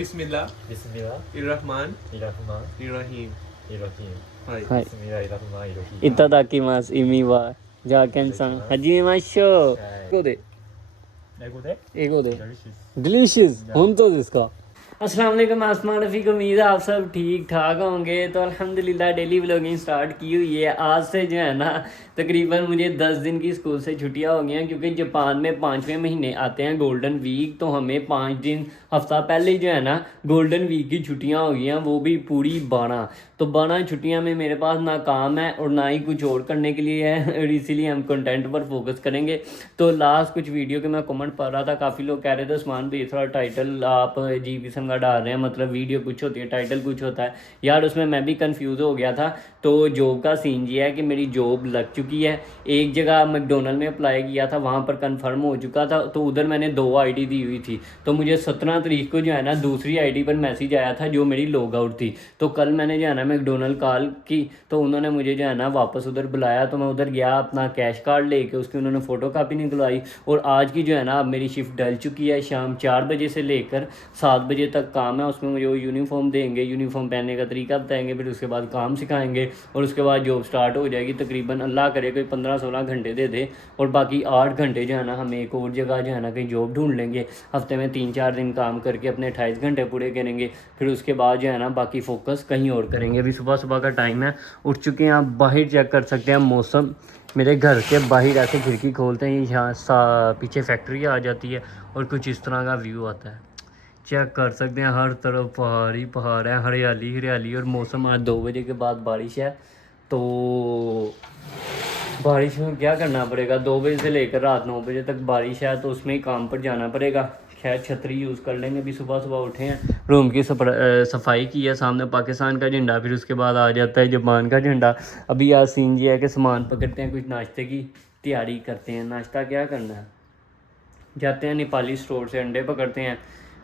बिस्मिल्लाह इर्रहमान इर्रहीम। はい。はい。いただきます。意味は。じゃあ、ケンさん、始めましょう。英語で。英語で。Delicious。本当ですか? अस्सलाम वालेकुम आसमान रफ़ीक, उम्मीद है आप सब ठीक ठाक होंगे। तो अल्हम्दुलिल्लाह डेली व्लॉगिंग स्टार्ट की हुई है। आज से जो है ना तकरीबन मुझे 10 दिन की स्कूल से छुट्टियां हो गई हैं, क्योंकि जापान में 5वें महीने आते हैं गोल्डन वीक। तो हमें 5 दिन हफ्ता पहले जो है ना गोल्डन वीक की छुट्टियां हो गई हैं, वो भी पूरी 12। तो 12 छुट्टियां में मेरे पास ना काम है और ना ही कुछ और करने के लिए है, और इसीलिए हम कंटेंट पर फोकस करेंगे। तो लास्ट कुछ वीडियो के मैं कमेंट पढ़ रहा था, काफ़ी लोग कह रहे थे उस्मान भाई थोड़ा टाइटल आप जी किस्म का डाल रहे हैं, मतलब वीडियो कुछ होती है टाइटल कुछ होता है यार। उसमें मैं भी कंफ्यूज हो गया था। तो जॉब का सीन ये है कि मेरी जॉब लग चुकी है। एक जगह मैकडोनल्ड में अप्लाई किया था, वहाँ पर कंफर्म हो चुका था। तो उधर मैंने 2 आईडी दी हुई थी। तो मुझे 17 तारीख को जो है ना दूसरी आईडी पर मैसेज आया था जो मेरी लॉग आउट थी। तो कल मैंने जो है ना मैकडोनल्ड कॉल की, तो उन्होंने मुझे जो है ना वापस उधर बुलाया। तो मैं उधर गया, अपना कैश कार्ड लेके उसकी उन्होंने फ़ोटो कापी निकलवाई। और आज की जो है ना अब मेरी शिफ्ट डल चुकी है। शाम 4 बजे से लेकर 7 बजे तक काम है। उसमें मुझे वो यूनिफॉर्म देंगे, यूनिफॉर्म पहनने का तरीका बताएंगे, फिर उसके बाद काम सिखाएंगे और उसके बाद जॉब स्टार्ट हो जाएगी। तकरीबन अल्लाह करे कोई 15-16 घंटे दे दे और बाकी 8 घंटे जो है ना हम एक और जगह जो है ना कहीं जॉब ढूंढ लेंगे। हफ्ते में 3-4 दिन काम करके अपने 28 घंटे पूरे करेंगे। फिर उसके बाद जो है ना बाकी फोकस कहीं और करेंगे। अभी सुबह सुबह का टाइम है, उठ चुके हैं। आप बाहर चेक कर सकते हैं मौसम। मेरे घर के बाहर ऐसे खिड़की खोलते हैं, यहाँ पीछे फैक्ट्री आ जाती है और कुछ इस तरह का व्यू आता है। चेक कर सकते हैं हर तरफ पहाड़ ही पहाड़ है, हरियाली हरियाली। और मौसम आज 2 बजे के बाद बारिश है। तो बारिश में क्या करना पड़ेगा, 2 बजे से लेकर रात 9 बजे तक बारिश है, तो उसमें ही काम पर जाना पड़ेगा। खैर छतरी यूज़ कर लेंगे। अभी सुबह सुबह उठे हैं, रूम की सफाई की है। सामने पाकिस्तान का झंडा, फिर उसके बाद आ जाता है जापान का झंडा। अभी आज सीन ये है कि सामान पकड़ते हैं, कुछ नाश्ते की तैयारी करते हैं। नाश्ता क्या करना है, जाते हैं नेपाली स्टोर से अंडे पकड़ते हैं,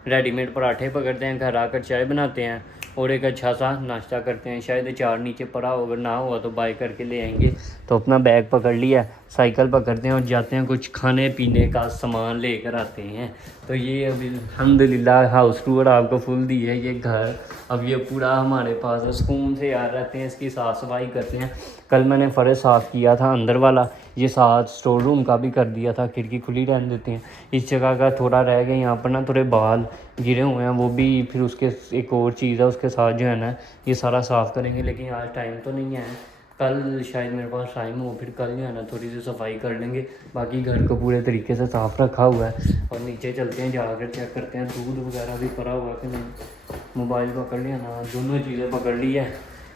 रेडीमेड पराठे पकड़ते हैं, घर आकर चाय बनाते हैं और एक अच्छा सा नाश्ता करते हैं। शायद अचार नीचे पड़ा हो, अगर ना हुआ तो बाय करके ले आएंगे। तो अपना बैग पकड़ लिया, साइकिल पकड़ते हैं और जाते हैं, कुछ खाने पीने का सामान लेकर आते हैं। तो ये अभी अल्हम्दुलिल्लाह हाउस टूर आपको फुल दी है ये घर। अब ये पूरा हमारे पास है, सुकून से यार रहते हैं। इसकी साफ़ सफाई करते हैं। कल मैंने फ़र्श साफ़ किया था अंदर वाला, ये साथ स्टोर रूम का भी कर दिया था। खिड़की खुली रहने देते हैं। इस जगह का थोड़ा रह गया, यहाँ पर ना थोड़े बाल गिरे हुए हैं, वो भी फिर उसके एक और चीज़ है उसके साथ जो है ना ये सारा साफ़ करेंगे। लेकिन आज टाइम तो नहीं है, कल शायद मेरे पास टाइम हो, फिर कल जो है ना थोड़ी सी सफाई कर लेंगे। बाकी घर को पूरे तरीके से साफ़ रखा हुआ है। और नीचे चलते हैं, जाकर चेक करते हैं दूध वगैरह भी पड़ा हुआ है कि नहीं। मोबाइल पकड़ लिया ना, दोनों चीज़ें पकड़ ली है।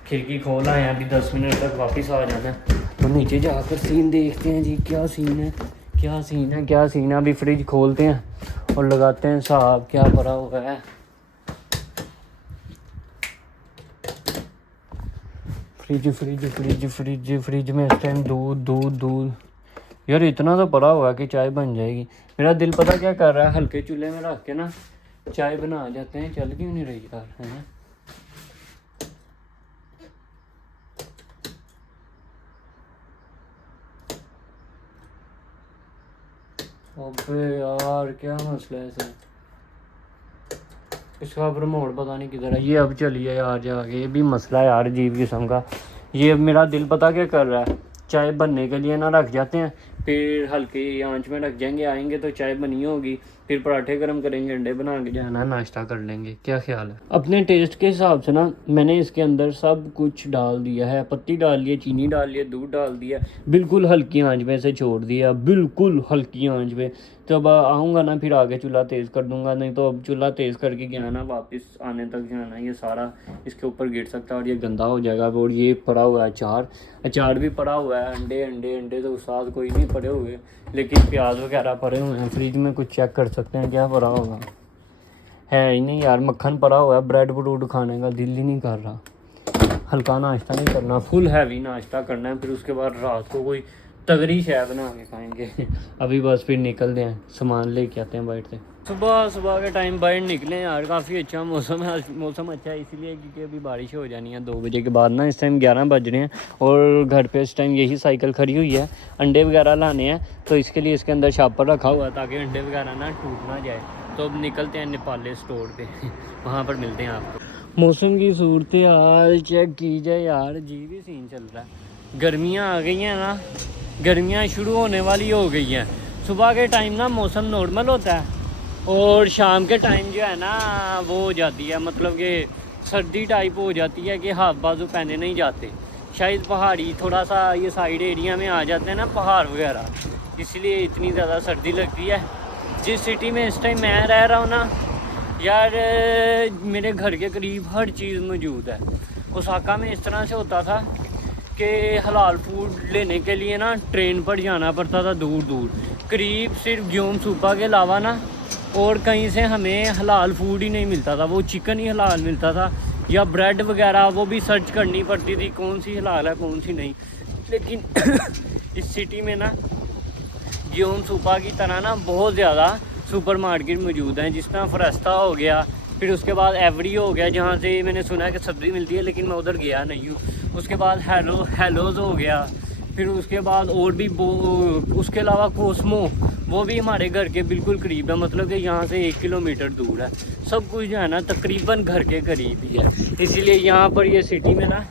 खिड़की खोला है, अभी 10 मिनट तक वापस आ जाना है। तो नीचे जाकर सीन देखते हैं जी, क्या सीन है क्या सीन है क्या सीन है। अभी फ्रिज खोलते हैं और लगाते हैं साहब क्या भरा हुआ है। Fridge fridge fridge fridge fridge में इस टाइम दूध दूध दूध यार इतना तो पड़ा हुआ है कि चाय बन जाएगी। मेरा दिल पता क्या कर रहा है, हल्के चूल्हे में रख के ना चाय बना जाते हैं। चल क्यों नहीं रही यार, है ना। अबे यार क्या मसला है सर, इसका रिमोट पता नहीं किधर है। ये अब चलिए यार जाके, ये भी मसला है यार अजीब किस्म का। ये मेरा दिल पता क्या कर रहा है, चाय बनने के लिए ना रख जाते हैं, फिर हल्की आंच में रख जाएंगे, आएंगे तो चाय बनी होगी, फिर पराठे गर्म करेंगे, अंडे बना के जाना नाश्ता कर लेंगे। क्या ख्याल है। अपने टेस्ट के हिसाब से ना मैंने इसके अंदर सब कुछ डाल दिया है। पत्ती डाल ली है, चीनी डाल ली है, दूध डाल दिया, बिल्कुल हल्की आंच में से छोड़ दिया, बिल्कुल हल्की आंच में। तो अब आऊँगा ना फिर आगे चूल्हा तेज़ कर दूँगा, नहीं तो अब चूल्हा तेज़ करके गया ना वापस आने तक जो है ना ये सारा इसके ऊपर गिर सकता है और ये गंदा हो जाएगा। और ये पड़ा हुआ है अचार भी पड़ा हुआ है, अंडे अंडे अंडे तो साथ कोई नहीं पड़े हुए, लेकिन प्याज वगैरह पड़े हुए हैं। फ्रिज में कुछ चेक कर सकते हैं क्या पड़ा होगा, है ही नहीं यार। मक्खन पड़ा हुआ है, ब्रेड ब्रूड खाने का दिल ही नहीं कर रहा। हल्का नाश्ता नहीं करना, फुल हैवी नाश्ता करना है। फिर उसके बाद रात को कोई तगड़ी शाय बना के खाएंगे। अभी बस फिर निकलते हैं, सामान लेके आते हैं बाइट से। सुबह सुबह के टाइम बाहर निकले यार, काफ़ी अच्छा मौसम है। मौसम अच्छा है इसीलिए क्योंकि अभी बारिश हो जानी है 2 बजे के बाद ना। इस टाइम 11 बज रहे हैं और घर पे इस टाइम यही साइकिल खड़ी हुई है। अंडे वगैरह लाने हैं तो इसके लिए इसके अंदर शापर रखा हुआ है ताकि अंडे वगैरह ना टूट ना जाए। तो अब निकलते हैं नेपाली स्टोर पे वहाँ पर मिलते हैं आपको। मौसम की सूरत हाल चेक की जाए यार, अजीब ही सीन चल रहा है। गर्मियाँ आ गई हैं ना, गर्मियाँ शुरू होने वाली हो गई हैं। सुबह के टाइम ना मौसम नॉर्मल होता है और शाम के टाइम जो है ना वो हो जाती है, मतलब कि सर्दी टाइप हो जाती है कि हाथ बाजू पहने नहीं जाते। शायद पहाड़ी थोड़ा सा ये साइड एरिया में आ जाते हैं ना पहाड़ वगैरह, इसलिए इतनी ज़्यादा सर्दी लगती है। जिस सिटी में इस टाइम मैं रह रहा हूँ ना यार, मेरे घर के करीब हर चीज़ मौजूद है। ओसाका में इस तरह से होता था कि हलाल फूड लेने के लिए ना ट्रेन पर जाना पड़ता था दूर दूर, करीब सिर्फ ग्योम सूपा के अलावा ना और कहीं से हमें हलाल फूड ही नहीं मिलता था। वो चिकन ही हलाल मिलता था या ब्रेड वगैरह, वो भी सर्च करनी पड़ती थी कौन सी हलाल है कौन सी नहीं। लेकिन इस सिटी में ना ग्योम सूपा की तरह ना बहुत ज़्यादा सुपर मार्केट मौजूद हैं, जिस तरह फरेस्ता हो गया, फिर उसके बाद एवरी हो गया जहाँ से मैंने सुना है कि सब्ज़ी मिलती है, लेकिन मैं उधर गया नहीं हूँ। उसके बाद हेलोज़ हो गया, फिर उसके बाद और भी उसके अलावा कोस्मो, वो भी हमारे घर के बिल्कुल करीब है, मतलब कि यहाँ से 1 किलोमीटर दूर है। सब कुछ जो है ना तकरीबन घर के करीब ही है, इसीलिए यहाँ पर ये सिटी में ना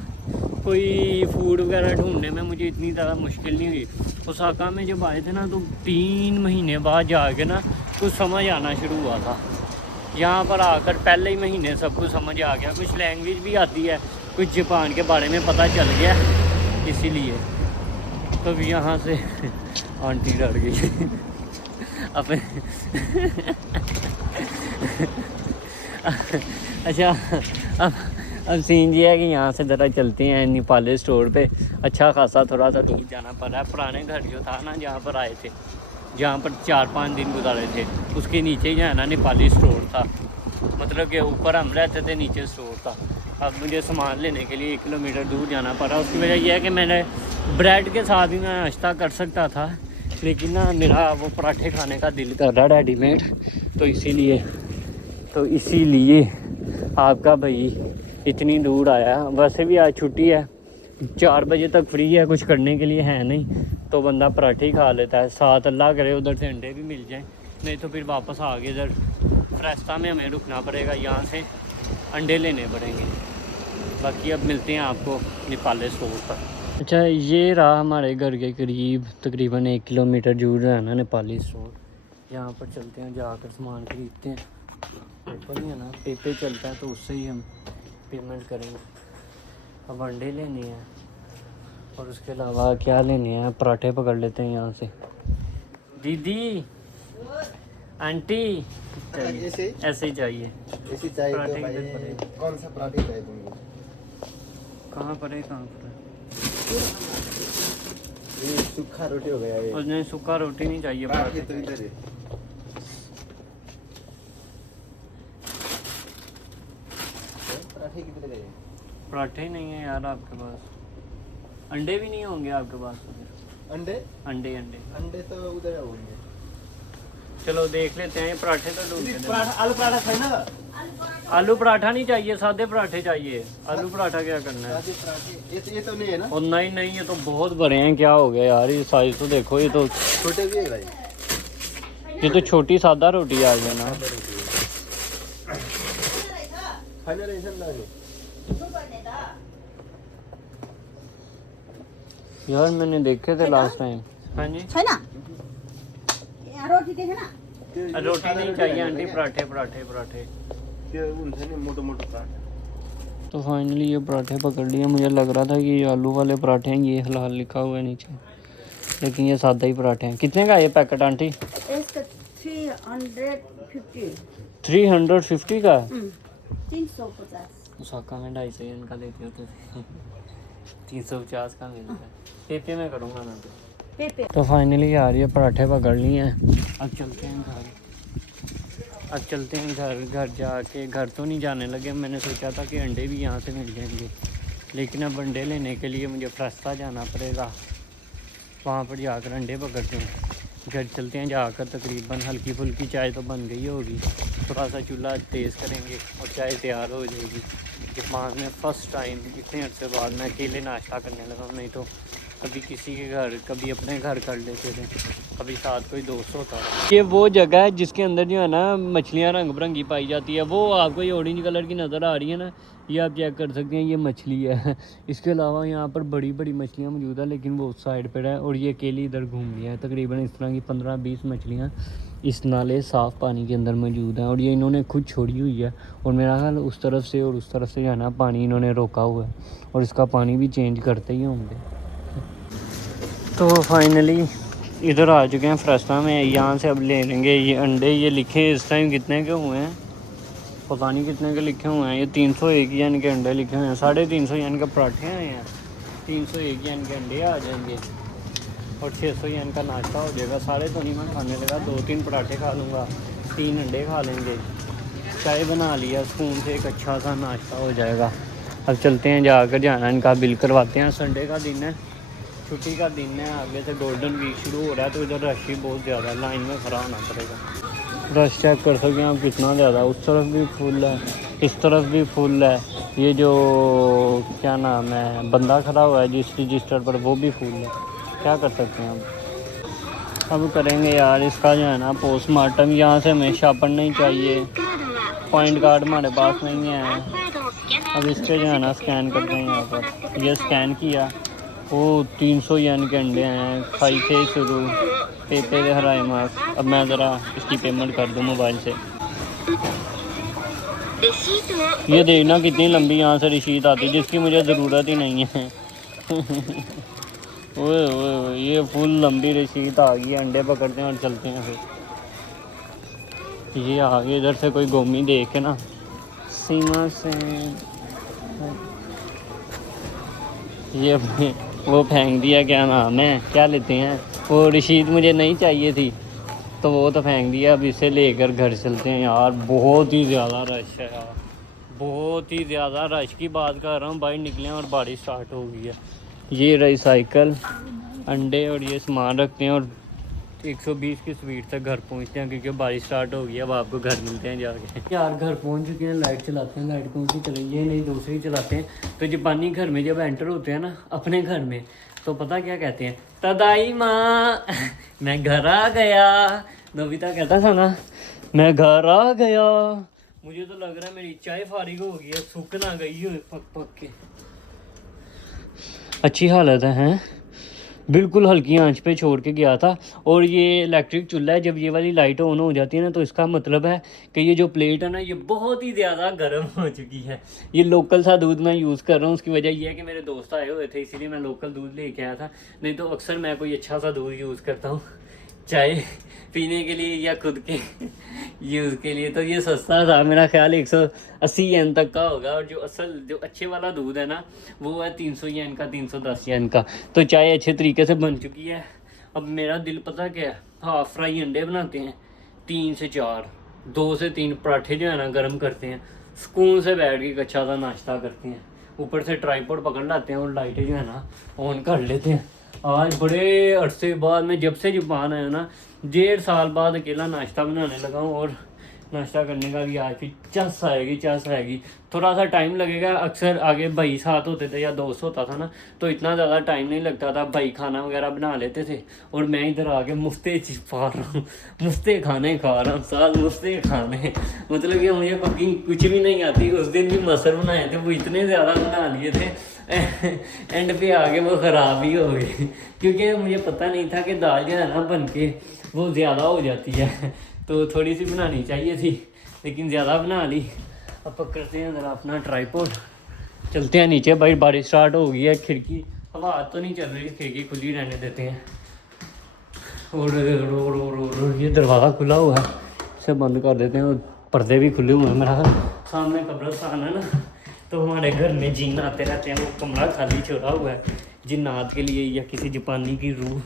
कोई फूड वगैरह ढूंढने में मुझे इतनी ज़्यादा मुश्किल नहीं हुई। ओसाका में जब आए थे ना तो 3 महीने बाद जाके ना कुछ समझ आना शुरू हुआ था। यहाँ पर आकर पहले ही महीने सब कुछ समझ आ गया, कुछ लैंग्वेज भी आती है, कुछ जापान के बारे में पता चल गया, इसीलिए। तो यहाँ से आंटी डर गई अपने अच्छा अब सीन ये है कि यहाँ से ज़रा चलते हैं नेपाली स्टोर पे। अच्छा खासा थोड़ा सा दूर जाना पड़ रहा है। पुराने घर जो था ना जहाँ पर आए थे, जहाँ पर 4-5 दिन गुजारे थे, उसके नीचे ही जो है ना नेपाली स्टोर था, मतलब कि ऊपर हम रहते थे नीचे स्टोर था। अब मुझे सामान लेने के लिए 1 किलोमीटर दूर जाना पड़ा। उसकी वजह यह है कि मैंने ब्रेड के साथ ही मैं नाश्ता कर सकता था, लेकिन ना मेरा वो पराठे खाने का दिल कर रहा है रेडीमेड, तो इसीलिए आपका भाई इतनी दूर आया। वैसे भी आज छुट्टी है, 4 बजे तक फ्री है, कुछ करने के लिए है नहीं, तो बंदा पराठे ही खा लेता है। साथ अल्लाह करे उधर से अंडे भी मिल जाएं, नहीं तो फिर वापस आगे इधर फ्रेस्ता में हमें रुकना पड़ेगा, यहाँ से अंडे लेने पड़ेंगे। बाकी अब मिलते हैं आपको नेपाली स्टोर पर। अच्छा ये रहा हमारे घर के करीब तकरीबन 1 किलोमीटर दूर है ना नेपाली स्टोर। यहाँ पर चलते हैं, जाकर सामान खरीदते हैं। ऊपर ही है ना पेपे चलता है, तो उससे ही हम पेमेंट करेंगे। अब अंडे लेने हैं और उसके अलावा क्या लेने हैं, पराठे पकड़ लेते हैं यहाँ से। दीदी आंटी ऐसे ही चाहिए पराठे। तो कौन सा पराठे चाहिए तुमको? कहाँ पर है ये सूखा रोटी हो गया ये। उसने सूखा रोटी नहीं चाहिए, पराठे तो इधर है। पराठे कितने गए? पराठे ही नहीं है यार आपके पास। अंडे भी नहीं होंगे आपके पास? अंडे अंडे तो उधर होंगे। चलो देख लेते हैं। पराठे तो ढूंढते हैं। आलू पराठा खाए ना? आलू पराठा नहीं चाहिए, सादे पराठे चाहिए। आलू पराठा क्या करना है? ये तो नहीं है ना? और नहीं, ये तो बहुत बड़े हैं। क्या हो गया यार, ये साइज तो देखो, ये तो छोटे भी है भाई। ये तो छोटी सादा रोटी आ गई ना। यार मैंने देखे थे लास्ट टाइम। हाँ जी रोटी नहीं चाहिए आंटी, पराठे। मोटे पराठे। तो फाइनली ये पराठे पकड़ लिए। मुझे लग रहा था कि ये आलू वाले पराठे हैं, ये हलाल लिखा हुआ है नीचे, लेकिन ये सादा ही पराठे हैं। कितने का है ये पैकेट आंटी? 350 का? 350। ओसाका में 250 का देते हो तो 350 का मिलता है। पेपे में करूँगा मैं तो फाइनली यार ये पराठे पकड़ लिए हैं। अब चलते हैं घर जाके। घर तो नहीं जाने लगे, मैंने सोचा था कि अंडे भी यहाँ से मिल जाएंगे, लेकिन अब अंडे लेने के लिए मुझे फ्रेस्ता जाना पड़ेगा, वहाँ पर जाकर अंडे पकड़ते हैं। घर चलते हैं जाकर। तकरीबन हल्की फुल्की चाय तो बन गई होगी, थोड़ा सा चूल्हा तेज़ करेंगे और चाय तैयार हो जाएगी। जापान में फ़र्स्ट टाइम इतने अर्से बाद मैं अकेले नाश्ता करने लगा, नहीं तो कभी किसी के घर, कभी अपने घर कर लेते थे, कभी साथ कोई दोस्त होता था। ये वो जगह है जिसके अंदर जो है ना मछलियाँ रंग बिरंगी पाई जाती है। वो आपको ये ऑरेंज कलर की नज़र आ रही है ना, ये आप चेक कर सकते हैं, ये मछली है। इसके अलावा यहाँ पर बड़ी बड़ी मछलियाँ मौजूद है, लेकिन वो उस साइड पर है और ये अकेली इधर घूम रही है। तकरीबन इस तरह की 15-20 मछलियाँ इस नाले साफ़ पानी के अंदर मौजूद हैं और ये इन्होंने खुद छोड़ी हुई है। और मेरा ख्याल उस तरफ से और उस तरफ से जो है ना पानी इन्होंने रोका हुआ है और इसका पानी भी चेंज करते ही होंगे। तो फाइनली इधर आ चुके हैं फ्रेस्टा में। यहाँ से अब ले लेंगे ये अंडे। ये लिखे इस टाइम कितने के हुए हैं, पता नहीं कितने के लिखे हुए हैं। ये 301 येन के अंडे लिखे हुए हैं। 350 येन के पराठे आए हैं। 301 येन के अंडे आ जाएंगे और 600 येन का नाश्ता हो जाएगा। सारे तो नहीं मैं खाने लगा, 2-3 पराठे खा लूँगा, 3 अंडे खा लेंगे, चाय बना लिया स्पून से, एक अच्छा सा नाश्ता हो जाएगा। अब चलते हैं, जाकर जाना इनका बिल करवाते हैं। संडे का दिन है, छुट्टी का दिन है, आगे से गोल्डन वीक शुरू हो रहा है तो इधर रश भी बहुत ज़्यादा है, लाइन में खड़ा होना पड़ेगा। रश चेक कर सकते हैं आप कितना ज़्यादा, उस तरफ भी फुल है, इस तरफ भी फुल है। ये जो क्या नाम है बंदा खड़ा हुआ है जिस रजिस्टर पर, वो भी फुल है। क्या कर सकते हैं अब करेंगे यार इसका जो है ना पोस्टमार्टम। यहाँ से हमें छापन नहीं चाहिए, पॉइंट कार्ड हमारे पास नहीं है। अब इसके जो है ना स्कैन करते हैं यहाँ पर। ये स्कैन किया, वो 300 येन के अंडे हैं, खाई थे शुरू पे हराए मार्क्स। अब मैं ज़रा इसकी पेमेंट कर दूँ मोबाइल से। ये देखना कितनी लंबी यहाँ से रसीद आती है जिसकी मुझे ज़रूरत ही नहीं है। ओए ओए ये फुल लंबी रसीद आ गई। अंडे पकड़ते हैं और चलते हैं फिर। ये आगे इधर से कोई गोमी देख के ना सीमा से ये वो फेंक दिया। क्या नाम है, क्या लेते हैं, वो रसीद मुझे नहीं चाहिए थी तो वो तो फेंक दिया। अब इसे लेकर घर चलते हैं। यार बहुत ही ज़्यादा रश है यार, बहुत ही ज़्यादा रश की बात कर रहा हूँ। बाहर निकले और बारिश स्टार्ट हो गई है। ये रही साइकिल, अंडे और ये सामान रखते हैं और 120 की स्पीड तक घर पहुंचते हैं क्योंकि बारिश स्टार्ट हो गई है। अब आपको घर मिलते हैं जाके। यार घर पहुंच चुके हैं, लाइट चलाते हैं। लाइट कौन सी चल रही है, नहीं दूसरी चलाते हैं। तो जापानी घर में जब एंटर होते हैं ना अपने घर में, तो पता क्या कहते हैं, तदाई माँ मैं घर आ गया। नोबिता कहता था ना मैं घर आ गया। मुझे तो लग रहा है मेरी चाय फारिग हो गई है, सूख ना गई हो पक पक के। अच्छी हालत है हैं? बिल्कुल हल्की आंच पे छोड़ के गया था। और ये इलेक्ट्रिक चूल्हा है, जब ये वाली लाइट ऑन हो जाती है ना तो इसका मतलब है कि ये जो प्लेट है ना ये बहुत ही ज़्यादा गर्म हो चुकी है। ये लोकल सा दूध मैं यूज़ कर रहा हूँ। उसकी वजह ये है कि मेरे दोस्त आए हुए थे इसीलिए मैं लोकल दूध लेके आया था, नहीं तो अक्सर मैं कोई अच्छा सा दूध यूज़ करता हूँ चाय पीने के लिए या खुद के यूज़ के लिए। तो ये सस्ता था, मेरा ख्याल 180 येन तक का होगा। और जो अच्छे वाला दूध है ना वो है 300 येन का, 310 येन का। तो चाय अच्छे तरीके से बन चुकी है। अब मेरा दिल पता क्या है, हाफ फ्राई अंडे बनाते हैं 3 से 4, 2 से 3 पराठे जो है ना गर्म करते हैं, सुकून से बैठ के अच्छा सा नाश्ता करते हैं, ऊपर से ट्राइपॉड पकड़ लाते हैं और लाइटें जो है ना ऑन कर लेते हैं। आज बड़े अरसे बाद में जब से जापान आया ना 1.5 साल बाद अकेला नाश्ता बनाने लगा हूँ। और नाश्ता करने का भी आज फिर चस आएगी। थोड़ा सा टाइम लगेगा। अक्सर आगे भाई साथ होते थे या दोस्त होता था ना तो इतना ज़्यादा टाइम नहीं लगता था, भाई खाना वगैरह बना लेते थे और मैं इधर आके मुफ्ते चीज़ पा रहा हूँ, मुफ्ते खाने खा रहा हूँ, साथ मुफ्ते खाने। मतलब कि मुझे कुकिंग कुछ भी नहीं आती। उस दिन भी मसर बनाए थे, वो इतने ज़्यादा बना लिए थे एंड पे आगे वो ख़राब ही हो गए क्योंकि मुझे पता नहीं था कि दाल जो है ना बन के वो ज़्यादा हो जाती है, तो थोड़ी सी बनानी चाहिए थी लेकिन ज़्यादा बना ली। अब पकड़ते हैं ज़रा अपना ट्राइपॉड, चलते हैं नीचे। भाई बारिश स्टार्ट हो गई है, खिड़की हवा तो नहीं चल रही, खिड़की खुली रहने देते हैं। और ये दरवाज़ा खुला हुआ है, इसे बंद कर देते हैं। और पर्दे भी खुले हुए हैं। मेरा सामने कब्रिस्तान है ना, तो हमारे घर में जिन्न आते रहते हैं। वो कमरा खाली छोड़ा हुआ है जिन्नात के लिए, या किसी जापानी की रूह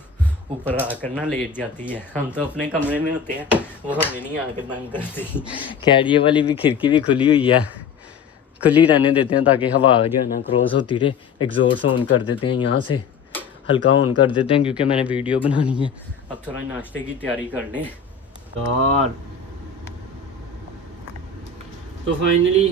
ऊपर आकर ना लेट जाती है। हम तो अपने कमरे में होते हैं, वो हमें नहीं आकर तंग करती। खैर ये वाली भी खिड़की भी खुली हुई है, खुली रहने देते हैं ताकि हवा जो है ना क्रॉस होती रहे। एग्जॉस्ट ऑन कर देते हैं, यहाँ से हल्का ऑन कर देते हैं क्योंकि मैंने वीडियो बनानी है। अब थोड़ा नाश्ते की तैयारी कर लें यार। तो फाइनली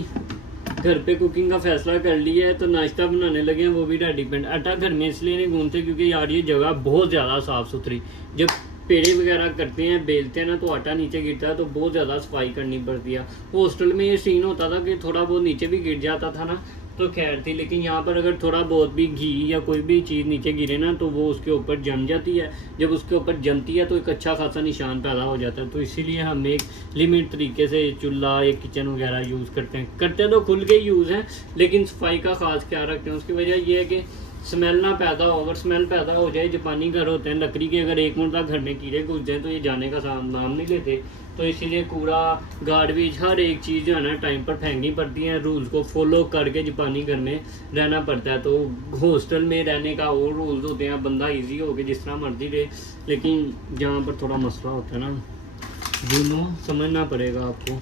घर पे कुकिंग का फैसला कर लिया है तो नाश्ता बनाने लगे हैं, वो भी रेडी पेंट। आटा घर में इसलिए नहीं गूंथते क्योंकि यार ये जगह बहुत ज़्यादा साफ़ सुथरी, जब पेड़े वगैरह करते हैं बेलते हैं ना तो आटा नीचे गिरता है तो बहुत ज़्यादा सफाई करनी पड़ती है। हॉस्टल में ये सीन होता था कि थोड़ा बहुत नीचे भी गिर जाता था ना तो खैर थी, लेकिन यहाँ पर अगर थोड़ा बहुत भी घी या कोई भी चीज़ नीचे गिरे ना तो वो उसके ऊपर जम जाती है। जब उसके ऊपर जमती है तो एक अच्छा खासा निशान पैदा हो जाता है। तो इसीलिए हम एक लिमिट तरीके से चूल्हा या किचन वगैरह यूज़ करते हैं तो खुल के यूज़ हैं, लेकिन सफाई का खास ख्याल रखते हैं। उसकी वजह यह है कि स्मेल ना पैदा हो, अगर स्मेल पैदा हो जाए, जापानी घर होते हैं लकड़ी के, अगर एक मिनट तक घर में कीड़े घुस जाए तो ये जाने का नाम नहीं लेते। तो इसीलिए कूड़ा गार्बेज हर एक चीज़ जो है ना टाइम पर फेंकनी पड़ती है, रूल्स को फॉलो करके जापानी घर में रहना पड़ता है। तो हॉस्टल में रहने का और रूल्स होते हैं, बंदा इजी हो के जिस तरह मर्जी रहे, लेकिन जहाँ पर थोड़ा मसला होता है ना दोनों समझना पड़ेगा आपको।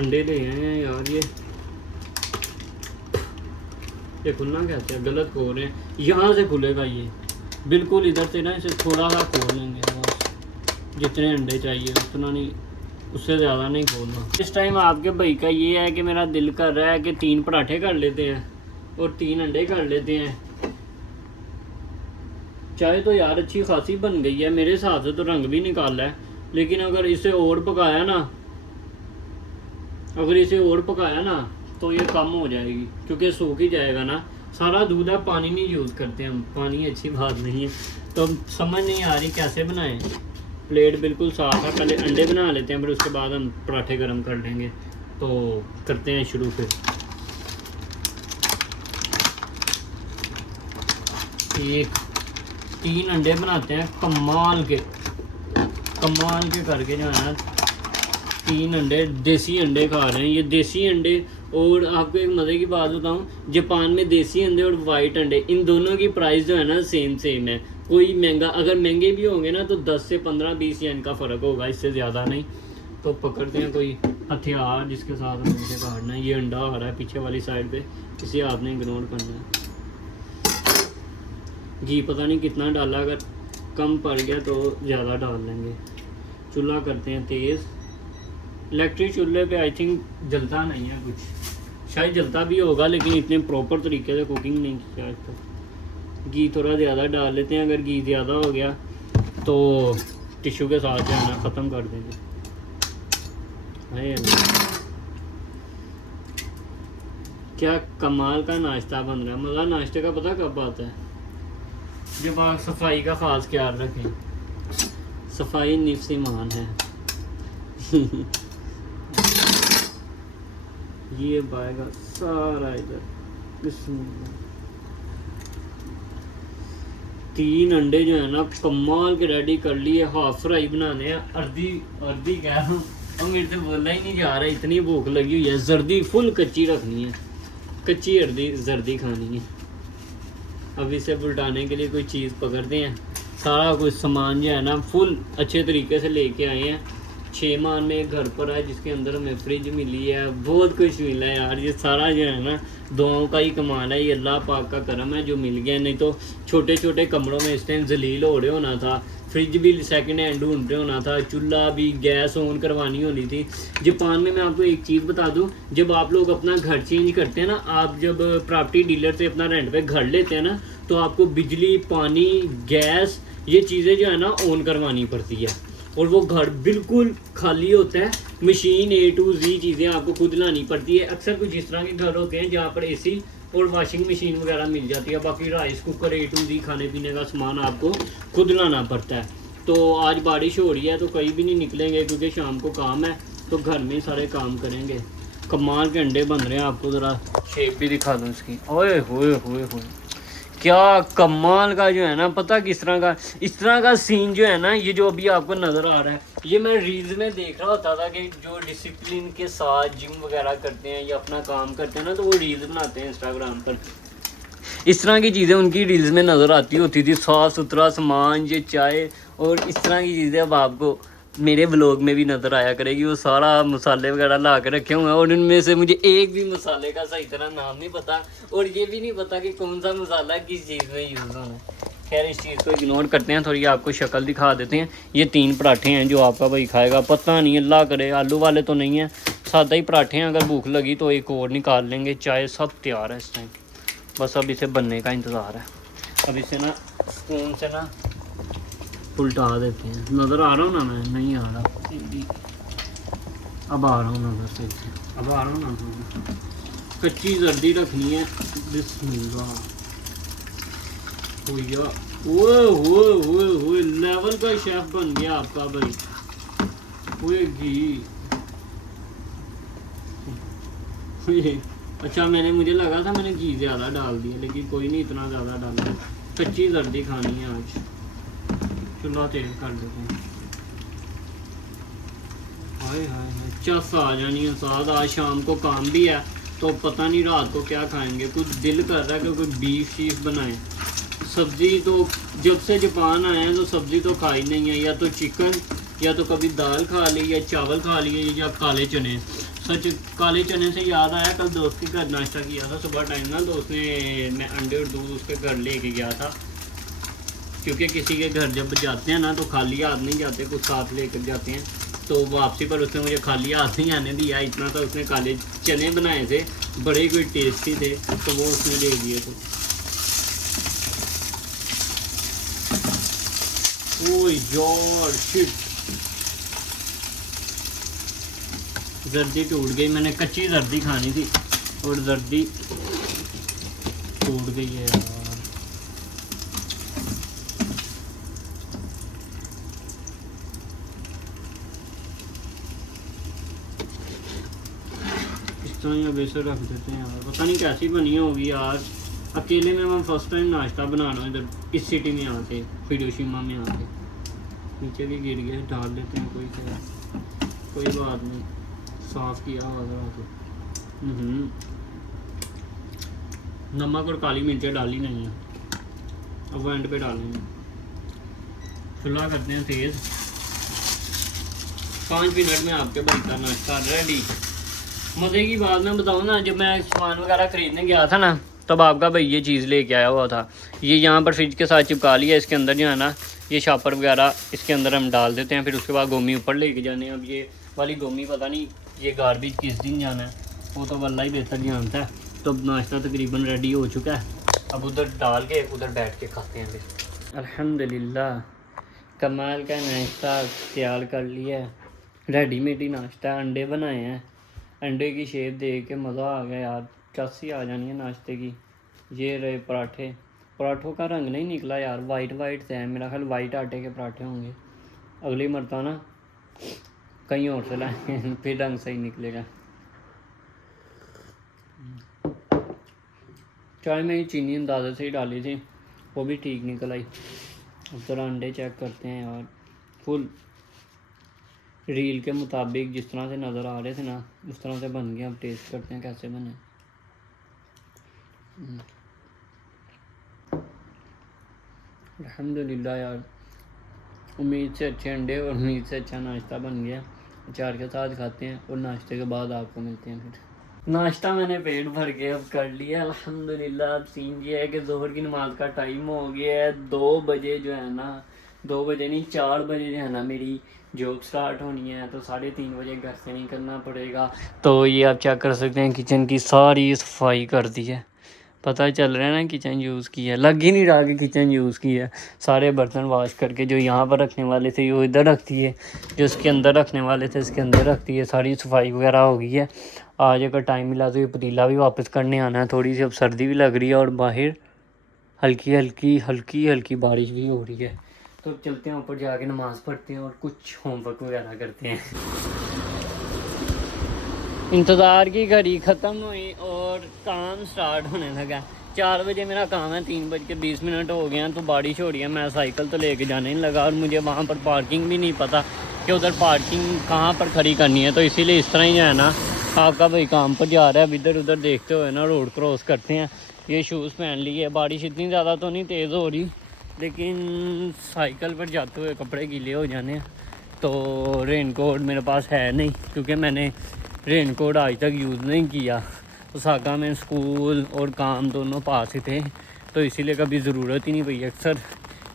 अंडे ले आए हैं यार, ये खुलना कैसे है, गलत खोल रहे हैं। यहाँ से खुलेगा ये बिल्कुल, इधर से ना इसे थोड़ा सा खोल लेंगे बस, जितने अंडे चाहिए उतना नहीं, उससे ज़्यादा नहीं खोलना। इस टाइम आपके भाई का ये है कि मेरा दिल कर रहा है कि 3 पराठे कर लेते हैं और 3 अंडे कर लेते हैं। चाय तो यार अच्छी खासी बन गई है, मेरे हिसाब से तो रंग भी निकाला है, लेकिन अगर इसे और पकाया ना तो ये कम हो जाएगी क्योंकि सूख ही जाएगा ना सारा दूध है। पानी नहीं यूज़ करते हम, पानी अच्छी बात नहीं है। तो समझ नहीं आ रही कैसे बनाएं। प्लेट बिल्कुल साफ है, पहले अंडे बना लेते हैं फिर उसके बाद हम पराठे गरम कर लेंगे। तो करते हैं शुरू। फिर एक 3 अंडे बनाते हैं कमाल के करके जो है ना 3 अंडे, देसी अंडे खा रहे हैं ये देसी अंडे। और आपको एक मज़े की बात बताऊं, जापान में देसी अंडे और वाइट अंडे इन दोनों की प्राइस जो है ना सेम है। कोई महंगा, अगर महंगे भी होंगे ना तो 10 से 15-20 येन का फ़र्क होगा, इससे ज़्यादा नहीं। तो पकड़ते हैं कोई हथियार जिसके साथ हमें इसे काटना है। ये अंडा आ रहा है पीछे वाली साइड पे, इसे आपने इग्नोर करना है। घी पता नहीं कितना डाला, अगर कम पड़ गया तो ज़्यादा डाल लेंगे। चूल्हा करते हैं तेज़। इलेक्ट्रिक चूल्हे पे आई थिंक जलता नहीं है कुछ, शायद जलता भी होगा लेकिन इतने प्रॉपर तरीके से कुकिंग नहीं किया है। तो घी थोड़ा ज़्यादा डाल लेते हैं, अगर घी ज़्यादा हो गया तो टिश्यू के साथ जो है ना ख़त्म कर देंगे। क्या कमाल का नाश्ता बन रहा है। मज़ा नाश्ते का पता कब आता है, जब आप सफाई का ख़ास ख्याल रखें। सफाई निफ्स ईमान है। ये पाएगा सारा इधर। 3 अंडे जो है ना कमाल के रेडी कर लिए। हाफ फ्राई बनाने हैं, अर्धी कह रहा हूँ और मेरे से बोलना ही नहीं जा रहा, इतनी भूख लगी हुई है। जर्दी फुल कच्ची रखनी है, कच्ची जर्दी खानी है। अब इसे उल्टाने के लिए कोई चीज़ पकड़ते हैं। सारा कुछ सामान जो है ना फुल अच्छे तरीके से लेके आए हैं। 6 मान में एक घर पर है जिसके अंदर हमें फ्रिज मिली है, बहुत कुछ मिला है यार। ये सारा जो है ना दुआओं का ही कमाल है, ये अल्लाह पाक का करम है जो मिल गया। नहीं तो छोटे छोटे कमरों में इस टाइम जलील हो रहे होना था, फ्रिज भी सेकंड हैंड ढूंढ रहे होना था, चूल्हा भी, गैस ऑन करवानी होनी थी। जापान में मैं आपको एक चीज़ बता दूं, जब आप लोग अपना घर चेंज करते हैं ना, आप जब प्रॉपर्टी डीलर से अपना रेंट पे घर लेते हैं ना तो आपको बिजली, पानी, गैस ये चीज़ें जो है ना ऑन करवानी पड़ती है। और वो घर बिल्कुल खाली होता है, मशीन A to Z चीज़ें आपको खुद लानी पड़ती है। अक्सर कुछ इस तरह के घर होते हैं जहाँ पर AC और वॉशिंग मशीन वगैरह मिल जाती है, बाकी rice cooker A to Z खाने पीने का सामान आपको खुद लाना पड़ता है। तो आज बारिश हो रही है तो कहीं भी नहीं निकलेंगे क्योंकि शाम को काम है, तो घर में सारे काम करेंगे। कमाल के अंडे बन रहे हैं, आपको ज़रा शेप भी दिखा दूँ इसकी। ओए होए होए होए, क्या कमाल का जो है ना, पता किस तरह का, इस तरह का सीन जो है ना, ये जो अभी आपको नज़र आ रहा है, ये मैं रील्स में देख रहा होता था कि जो डिसिप्लिन के साथ जिम वगैरह करते हैं या अपना काम करते हैं ना, तो वो रील्स बनाते हैं इंस्टाग्राम पर। इस तरह की चीज़ें उनकी रील्स में नज़र आती होती थी, साफ़ सुथरा सामान, ये चाय और इस तरह की चीज़ें अब आपको मेरे व्लॉग में भी नज़र आया करेगी। वो सारा मसाले वगैरह ला के रखे हुए हैं और उनमें से मुझे एक भी मसाले का सही तरह नाम नहीं पता और ये भी नहीं पता कि कौन सा मसाला किस चीज़ में यूज़ होना है। खैर इस चीज़ को इग्नोर करते हैं, थोड़ी आपको शक्ल दिखा देते हैं। ये 3 पराठे हैं जो आपका भाई खाएगा, पता नहीं अल्लाह करे आलू वाले तो नहीं है, सादा ही पराठे हैं। अगर भूख लगी तो एक और निकाल लेंगे। चाय सब तैयार है इस टाइम, बस अब इसे बनने का इंतज़ार है। अब इसे ना स्पून से ना उल्टा देते हैं। नज़र आ रहा हूँ ना मैं? नहीं आ रहा, अब आ रहा हूँ नज़र से, अब आ रहा हूँ ना। कच्ची जर्दी रखनी है। बिस्मिल्लाह। ओए लेवल का शेफ बन गया आपका भाई। ओए घी अच्छा, मुझे लगा था मैंने घी ज़्यादा डाल दिया, लेकिन कोई नहीं, इतना ज़्यादा डाला। कच्ची जर्दी खानी है आज। चूल्हा तेज कर देते हैं। हाय हाय चस आ जानी है साथ। आज शाम को काम भी है, तो पता नहीं रात को क्या खाएंगे। कुछ दिल कर रहा है कि कोई बीफ शीफ बनाए। सब्ज़ी तो जब से जापान आए हैं तो सब्ज़ी तो खाई नहीं है, या तो चिकन, या तो कभी दाल खा ली, या चावल खा लिए, या काले चने। सच काले चने से याद आया, कल दोस्त के घर नाश्ता किया था सुबह टाइम ना। दोस्त ने मैं अंडे और दूध उसके घर लेके गया था, क्योंकि किसी के घर जब जाते हैं ना तो खाली हाथ नहीं जाते, कुछ साथ लेकर जाते हैं। तो वापसी पर उसने मुझे खाली हाथ नहीं आने दिया। इतना तो उसने काले चने बनाए थे, बड़े कोई टेस्टी थे, तो वो उसने दे दिए थे। ओह यार शिट, जर्दी टूट गई। मैंने कच्ची जर्दी खानी थी और जर्दी टूट गई है यार। इस तरह अब ऐसे रख देते हैं यार, पता नहीं कैसी बनी होगी यार। अकेले में मैं फर्स्ट टाइम नाश्ता बना रहा हूँ इधर इस सिटी में आके, हिरोशिमा में आके। नीचे भी गिर गया, डाल देते हैं, कोई बात नहीं, साफ़ किया हुआ तो। नमक और काली मिर्चें डाली नहीं है, अब वो एंड पे डालेंगे। चूल्हा करते हैं तेज़। 5 मिनट में आपके भाई का नाश्ता रेडी। मज़े की बात मैं बताऊँ ना, जब मैं सामान वगैरह ख़रीदने गया था ना, तब आपका भाई ये चीज़ लेके आया हुआ था। ये यहाँ पर फ्रिज के साथ चिपका लिया। इसके अंदर जो है ना, ये शापर वगैरह इसके अंदर हम डाल देते हैं, फिर उसके बाद गोमी ऊपर लेके जाने हैं। अब ये वाली गोमी पता नहीं ये गार्बेज किस दिन जाना है, वो तो वल्ला ही बेहतर जानता है। तो अब नाश्ता तकरीबन रेडी हो चुका है, अब उधर डाल के उधर बैठ के खाते हैं फिर। अल्हम्दुलिल्लाह कमाल का नाश्ता तैयार कर लिया है। रेडीमेड ही नाश्ता, अंडे बनाए हैं। अंडे की शेप देख के मज़ा आ गया यार, चस्सी आ जानी है नाश्ते की। ये रहे पराठे, पराठों का रंग नहीं निकला यार, वाइट वाइट से है। मेरा ख्याल वाइट आटे के पराठे होंगे। अगली मरतबा ना कहीं और से लाएंगे फिर रंग सही निकलेगा। चाय में ही चीनी अंदाजे से ही डाली थी, वो भी ठीक निकल आई। अब ज़रा अंडे चेक करते हैं यार, फुल रील के मुताबिक जिस तरह से नज़र आ रहे थे ना उस तरह से बन गए। अब टेस्ट करते हैं कैसे बने। अल्हम्दुलिल्लाह यार, उम्मीद से अच्छे अंडे और उम्मीद से अच्छा नाश्ता बन गया। अचार के साथ खाते हैं और नाश्ते के बाद आपको मिलते हैं फिर। नाश्ता मैंने पेट भर के अब कर लिया अल्हम्दुलिल्लाह। अब सीन ये है कि ज़ोहर की नमाज़ का टाइम हो गया है। 2 बजे जो है ना, 2 बजे नहीं 4 बजे जो है ना मेरी जॉब स्टार्ट होनी है, तो 3:30 बजे घर से निकलना पड़ेगा। तो ये आप चेक कर सकते हैं, किचन की सारी सफाई कर दी है। पता चल रहा है ना किचन यूज़ की है, लग ही नहीं रहा कि किचन यूज़ की है। सारे बर्तन वॉश करके जो यहाँ पर रखने वाले थे वो इधर रखती है, जो इसके अंदर रखने वाले थे इसके अंदर रखती है। सारी सफाई वगैरह हो गई है। आज अगर टाइम मिला तो ये पतीला भी वापस करने आना है। थोड़ी सी अब सर्दी भी लग रही है और बाहर हल्की हल्की बारिश भी हो रही है। तो अब चलते हैं ऊपर जाके नमाज़ पढ़ते हैं और कुछ होमवर्क वगैरह करते हैं। इंतज़ार की घड़ी ख़त्म हुई और काम स्टार्ट होने लगा। 4 बजे मेरा काम है, 3:20 हो गए हैं। तो बारिश हो रही है, मैं साइकिल तो लेके जाने नहीं लगा और मुझे वहाँ पर पार्किंग भी नहीं पता कि उधर पार्किंग कहाँ पर खड़ी करनी है। तो इसीलिए इस तरह ही जो है ना, आपका भाई काम पर जा रहा है, अब इधर उधर देखते हुए ना रोड क्रॉस करते हैं। ये शूज़ पहन लिए। बारिश इतनी ज़्यादा तो नहीं तेज़ हो रही, लेकिन साइकिल पर जाते हुए कपड़े गीले हो जाने हैं। तो रेनकोट मेरे पास है नहीं, क्योंकि मैंने रेनकोट आज तक यूज़ नहीं किया। ओसाका में स्कूल और काम दोनों पास ही थे, तो इसीलिए कभी ज़रूरत ही नहीं पड़ी। अक्सर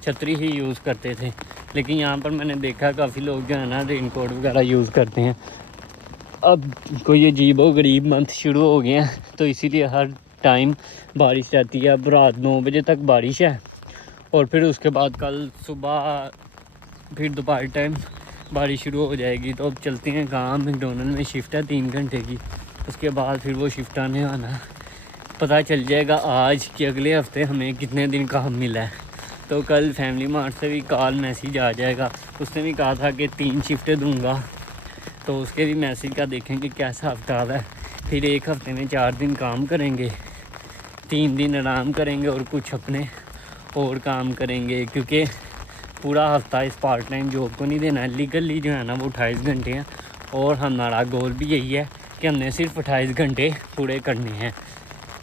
छतरी ही यूज़ करते थे, लेकिन यहाँ पर मैंने देखा काफ़ी लोग जो है ना रेनकोट वगैरह यूज़ करते हैं। अब कोई अजीबो गरीब मंथ शुरू हो गए हैं, तो इसीलिए हर टाइम बारिश रहती है। अब रात 9 बजे तक बारिश है और फिर उसके बाद कल सुबह फिर दोपहर टाइम बारिश शुरू हो जाएगी। तो अब चलते हैं काम, मैकडोनल्ड में शिफ्ट है 3 घंटे की, उसके बाद फिर वो शिफ्ट आने आना पता चल जाएगा आज कि अगले हफ्ते हमें कितने दिन काम मिला है। तो कल फैमिली मार्ट से भी कॉल मैसेज आ जाएगा, उसने भी कहा था कि 3 शिफ्टें दूंगा, तो उसके भी मैसेज का देखेंगे क्या हिसाब किताब है। फिर एक हफ्ते में 4 दिन काम करेंगे, 3 दिन आराम करेंगे और कुछ अपने और काम करेंगे, क्योंकि पूरा हफ्ता इस पार्ट टाइम जॉब को नहीं देना है। लीगली जो है ना वो 28 घंटे हैं और हमारा गोल भी यही है कि हमने सिर्फ 28 घंटे पूरे करने हैं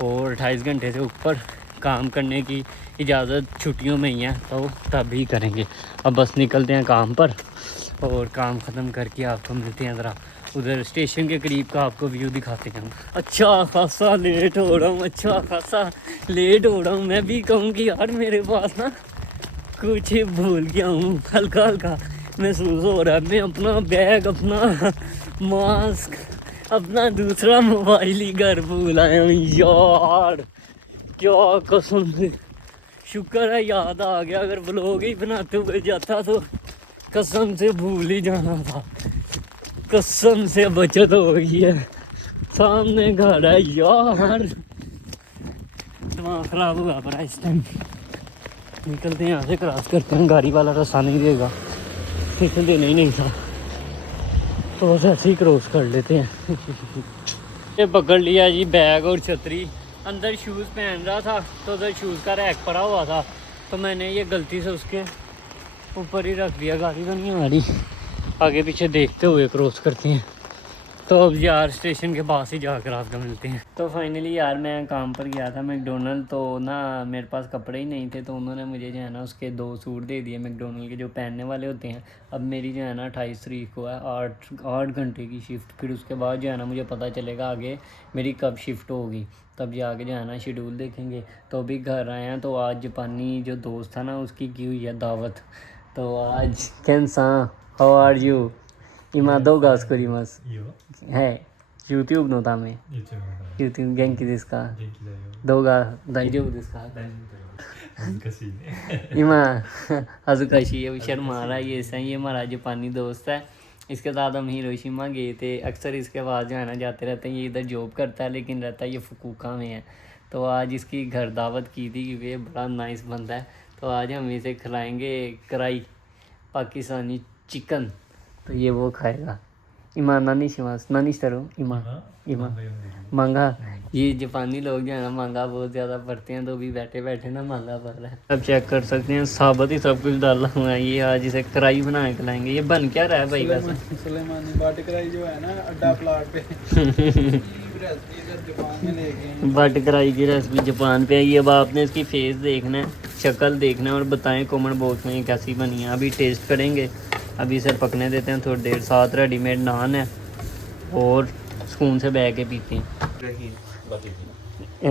और 28 घंटे से ऊपर काम करने की इजाज़त छुट्टियों में ही है, तो तब भी करेंगे। अब बस निकलते हैं काम पर और काम ख़त्म करके आपको मिलते हैं, ज़रा उधर स्टेशन के करीब का आपको व्यू दिखाते हैं। अच्छा खासा लेट हो रहा हूँ, अच्छा खासा लेट हो रहा हूँ। मैं भी कहूँ कि यार मेरे पास ना कुछ भूल गया हूँ, हल्का हल्का महसूस हो रहा है। मैं अपना बैग, अपना मास्क, अपना दूसरा मोबाइल ही घर भूल आया हूँ यार। क्या कसम से शुक्र है याद आ गया, अगर व्लॉग ही बनाते हुए जाता तो कसम से भूल ही जाना था। कसम से बचत हो गई है, सामने घर है यार। दिमाग खराब हुआ पड़ा इस टाइम। निकलते हैं यहाँ से, क्रॉस करते हैं, गाड़ी वाला रास्ता नहीं देगा, इसे देना ही नहीं था, तो बस ऐसे ही क्रॉस कर लेते हैं। ये पकड़ लिया जी बैग और छतरी। अंदर शूज़ पहन रहा था तो उधर शूज़ का रैक पड़ा हुआ था, तो मैंने ये गलती से उसके ऊपर ही रख दिया। गाड़ी तो नहीं हमारी, आगे पीछे देखते हुए क्रॉस करते हैं। तो अब यार स्टेशन के पास ही जाकर आपको मिलते हैं। तो फाइनली यार मैं काम पर गया था मैकडोनल्ड, तो ना मेरे पास कपड़े ही नहीं थे, तो उन्होंने मुझे जो है ना उसके 2 सूट दे दिए मैकडोनल्ड के, जो पहनने वाले होते हैं। अब मेरी जो है ना 28 तारीख को है 8 घंटे की शिफ्ट, फिर उसके बाद जो है ना मुझे पता चलेगा आगे मेरी कब शिफ्ट होगी, तब जाके जो है ना शेड्यूल देखेंगे। तो अभी घर आए हैं, तो आज जापानी जो दोस्त था ना उसकी की हुई है दावत, तो आज कैंसा हाउ आर यू今動画を作ります。いいよ。はい。YouTube のため。 YouTube 元気ですか？元気だよ。動画大丈夫ですか？大丈夫だよ。難しいね。今हज़ुकाशी है, शर्मा रहा है। ये सही, ये हमारा जापानी दोस्त है, इसके साथ हम हिरोशिमा गए थे। अक्सर इसके पास जो है ना जाते रहते हैं। ये इधर जॉब करता है लेकिन रहता है ये फुकुओका में है। तो आज इसकी घर दावत की थी क्योंकि ये बड़ा नाइस बंदा है, तो आज हम इसे खिलाएँगे कढ़ाई पाकिस्तानी चिकन, तो ये वो खाएगा। इमा नानी शिमास नानी शरो इमा इमा मांगा। ये जापानी लोग जो है ना मांगा बहुत ज़्यादा पढ़ते हैं, तो भी बैठे बैठे ना मांगा पड़ रहा है। अब चेक कर सकते हैं साबुत ही सब कुछ डाला हुआ है। ये आज इसे कढ़ाई बना के खिलाएंगे। ये बन क्या रहा है भाई? वैसे सुलेमानी बाट कढ़ाई जो है ना अड्डा प्लाट पे जापान में लेके बट कढ़ाई की रेसिपी जापान पे आई है। अब आपने इसकी फेस देखना है, शक्ल देखना है और बताएं कमेंट बॉक्स में ये कैसी बनी है। अभी टेस्ट करेंगे, अभी इसे पकने देते हैं थोड़ी देर। साथ रेडीमेड नान है और स्पून से बह के पीते हैं।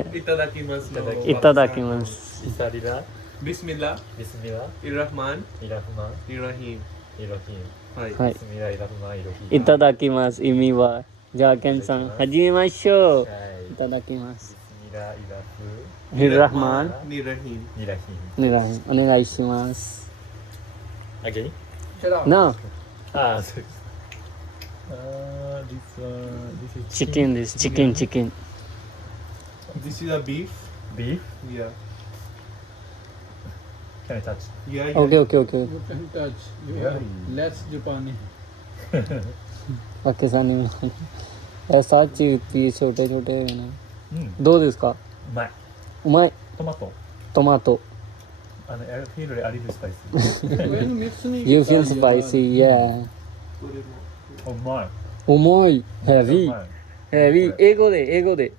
इत्तादाकिमास। बिस्मिल्लाह इर्रहमान इर्रहीम हाय इत्तादाकिमास इमीवा जाकेन सान हजीमेमाशो। इत्तादाकिमास हिर्रहमान निरहीम निराही ओनेगाइशिमास। Again? No, This is chicken. This chicken. This is a beef. beef. Yeah. Can I touch? Yeah. Okay. You can touch. Yeah. Let's Japani. Pakistani में ऐसा चीज छोटे छोटे दो इसका My उमाय tomato. Tomato. And I feel a little spicy. When mix नहीं You feel spicy, yeah. Oh my. उमाय heavy. एगो दे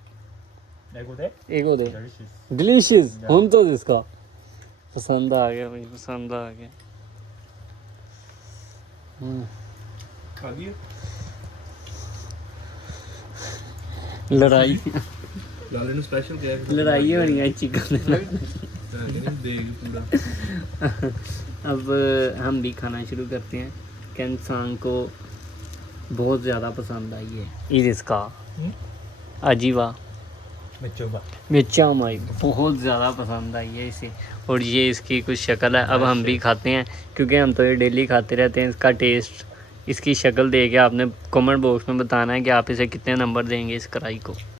Ego de? delicious Yeah. हम तो इसका पसंद आ गया भाई, पसंद आ गया। खा दिया? लड़ाई ਲਾਲੇ ਨੂੰ ਸਪੈਸ਼ਲ ਕਿਹਾ लड़ाई होनी है चिकन ਦੇਗ ਪੂਰਾ अब हम भी खाना शुरू करते हैं कैंसांग को बहुत ज़्यादा पसंद आई है ईद इसका अजीवा मिर्चा माई बहुत ज़्यादा पसंद आई है इसे और ये इसकी कुछ शक्ल है अब हम भी खाते हैं क्योंकि हम तो ये डेली खाते रहते हैं इसका टेस्ट इसकी शक्ल देख के आपने कमेंट बॉक्स में बताना है कि आप इसे कितने नंबर देंगे इस कढ़ाई को